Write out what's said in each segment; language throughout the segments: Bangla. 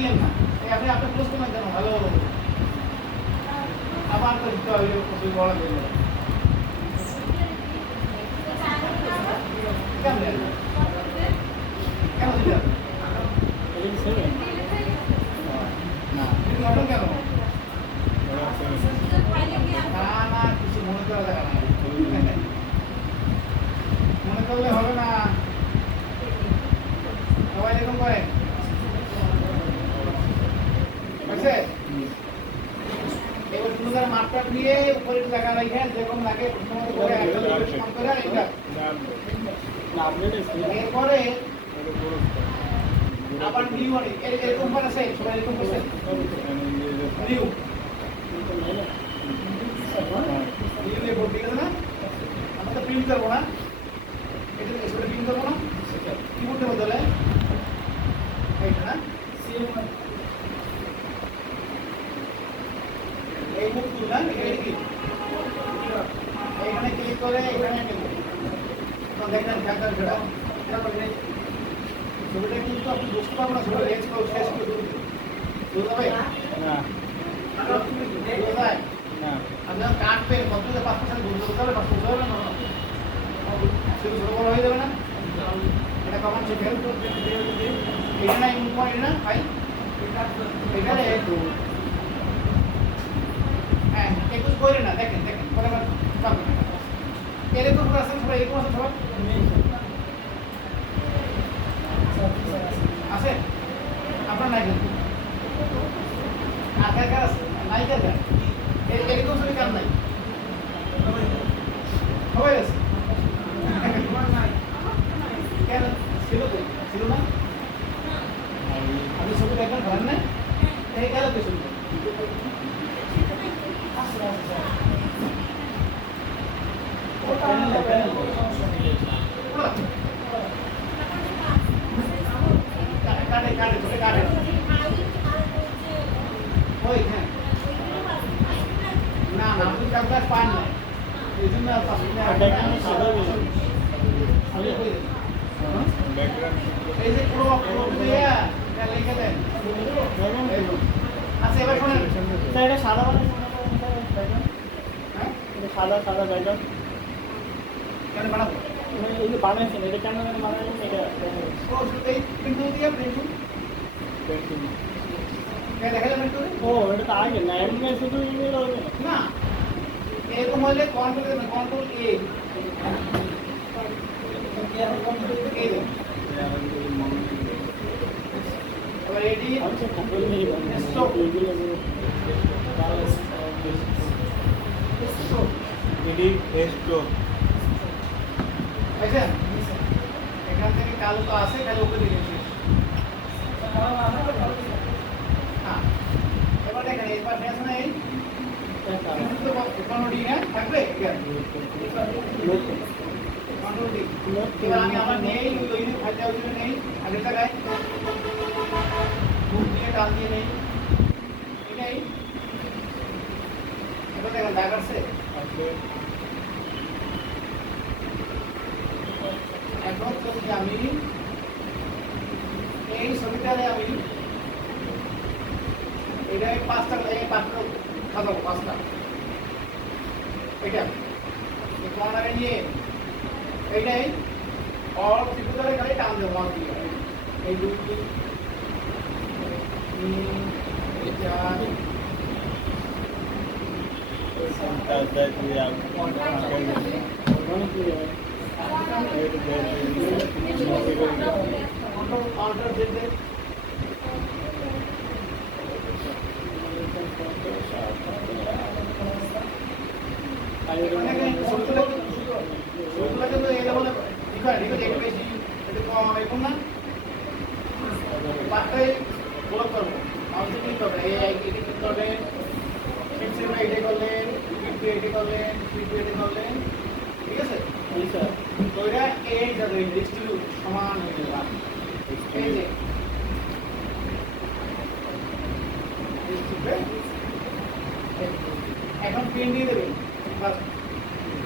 দিলেন না আপনি আপনি ক্লোজ করবেন কেন ভালো আবার তো দিতে হবে প্রচুর বড় দিল কেন কেন দিতে হবে না কেন না না কিছু মনে করা যায় না মনে করলে হবে না সবাই এরকম করেন বুঝছে এবার সুন্দর মাপটা দিয়ে উপরে লাগা রাখেন যেরকম লাগে প্রথমত করে সমান করে এটা এরপরে আবার নিউ এরকম করে আছে সবাই এরকম করছে নিউ নিউ এ ঠিক আছে না আমরা তো প্রিন্ট করবো না এটা এসে প্রিন্ট করবো না কি করতে বদলে এইটা না এই মুখ তুললাম এখানে ক্লিক করে এখানে তো দেখেন ঢাকার ঘেরা ছবিটা কিন্তু আপনি বুঝতে পারবেন না ছবিটা রেঞ্জ করে শেষ করে বুঝতে হবে না আপনি কাটবেন কম্পিউটার 5% বুঝতে হবে 5% হবে না শুধু ছোট বড় হয়ে যাবে না এটা কমন চেক হেল্প করতে এখানে ইম্পর্টেন্ট না ফাইল এখানে হ্যাঁ একটু করে না দেখেন দেখেন পরে আবার পাবেন এরকম আছে সবাই এরকম আছে সবাই আছে আপনার নাই কিন্তু আধার কার্ড আছে নাই কার্ড এরকম সবাই কার্ড নাই সবাই আছে কেন ছিল তো ছিল না আপনি ছবি দেখবেন ধরেন না এই গেল পেছন না না আপনি কাগজ পান না এই জন্য এই যে পুরো লিখে দেন আচ্ছা এবার শোনেন এটা সাদা সাদা সাদা জায়গা কেন বানাবো এই যে বানাইছেন এটা কেন বানাইছেন এটা এই প্রিন্ট দিয়ে প্রিন্ট দেখালাম একটু ও এটা তো আগে না এমনি শুধু ইমেল হবে না এরকম হলে কন্ট্রোল এ এবার এডি স্টপ এডি স্টপ আচ্ছা এখান থেকে কালো তো আছে খালি ওকে দিয়ে দিচ্ছি হ্যাঁ এবার দেখেন এবার আছে না এই কন্ট্রোল ডি না থাকবে কন্ট্রোল ডি এবার আমি আমার নেই ওই ফাইলটা ওই নেই আগে জায়গায় মুভ দিয়ে টান দিয়ে নেই এটাই এবার দেখেন দাগ আছে এখন যদি আমি এই ছবিটারে আমি এটাই 5টা সাজাবো 5টা এটা এই কর্নারে নিয়ে এইটাই অল ত্রিভুজের গাড়ি টান দেবো ওয়ান দিয়ে এই দুটো এটা কাউন্টার দিতে ঠিক আছে সমান হয়ে যাবে এখন পেন দিয়ে দেবেন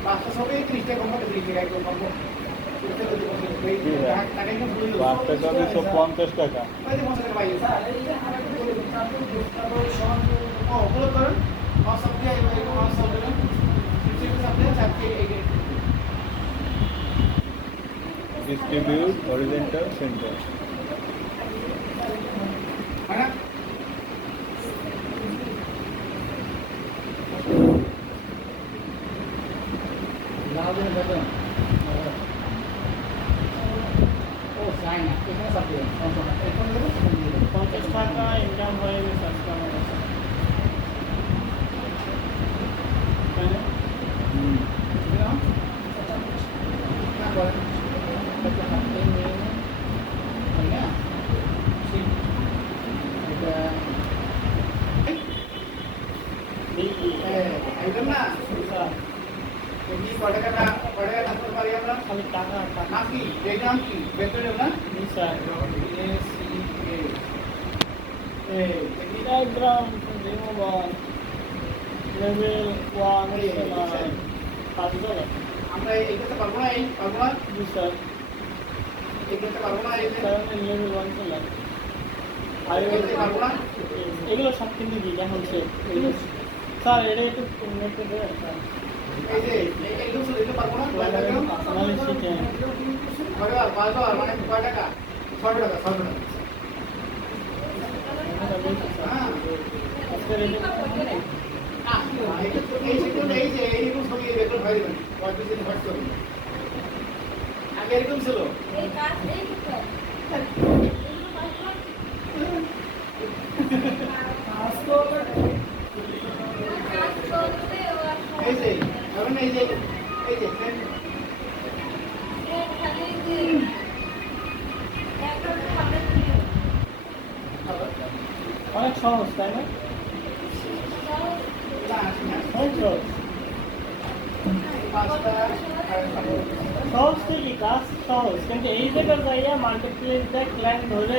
5টা ছবি 30টা কম 30 টাকা একদম কম এই জি ভাই। টাকা একটু ভুলে দেবো। বাচ্চা 450 টাকা। ওই যে 50 টাকা পাই তারপরে সমান ও ওগুলো করেন হোয়াটসঅ্যাপ দিয়ে হোয়াটসঅ্যাপ দেবেন হোয়াটসঅ্যাপ দিয়ে চারটে এই ডিস্ট্রিবিউট হরিজেন্টাল সেন্টার। হয় না লাউডের বেতন ও চাই না এখানে চাপ দেবেন এখানে দেবেন 50 টাকা ইনকাম হয়ে গেছে আজকে আমার কাছে। তাই না? হুম। দিলাম না করেন একদম না স্যার, কি কটাকা টাকা পারি আমরা খালি টাকা টাকা। নাম কি এই নাম কি বেতন না জি স্যার। এ ডায়াগ্রাম রিমুভার লেভেল 1 কাজ করে। আমরা এই করতে পারবো না এই পারবো না জি স্যার। এই করতে পারবো না এই স্যার লেভেল 1 চলে। আর এই করতে পারবো না এগুলো সব কিন্তু কি এখন সে স্যার এটা একটু নেটে দেবেন স্যার। এই যে এইগুলো শুধু দিতে পারবো না নাহলে শিখে কয়বার পাঁচবার মানে কয় টাকা 6 টাকা 6 টাকা হ্যাঁ আজকে রেটে এই সেক্টরে এই যে এইরকম ছবি বেতন হয় দেবেন পঁয়ত্রিশ দিন খরচ করবেন আগে এরকম ছিল এই যে ধরেন এই যে অনেক সহজ তাই না? অনেক সহজ। সহজ তো কি কাজ সহজ, কিন্তু এই জায়গার জায়গা মার্কেট প্লেস দেখ ক্লায়েন্ট ধরে